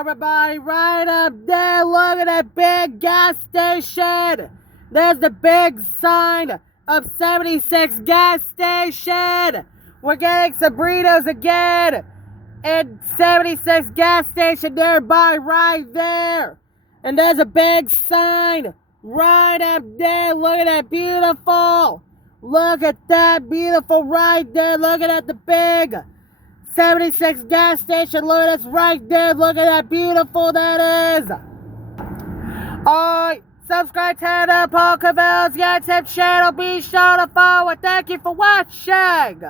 everybody, right up there, look at that big gas station. There's the big sign of 76 gas station. We're getting some burritos again in 76 gas station nearby right there. And there's a big sign right up there. Look at that beautiful. Look at that beautiful right there. Look at that, the big 76 gas station. Look at us right there. Look at that beautiful that is. Alright, subscribe to the Paul Cavell's YouTube channel. Be sure to follow. Thank you for watching.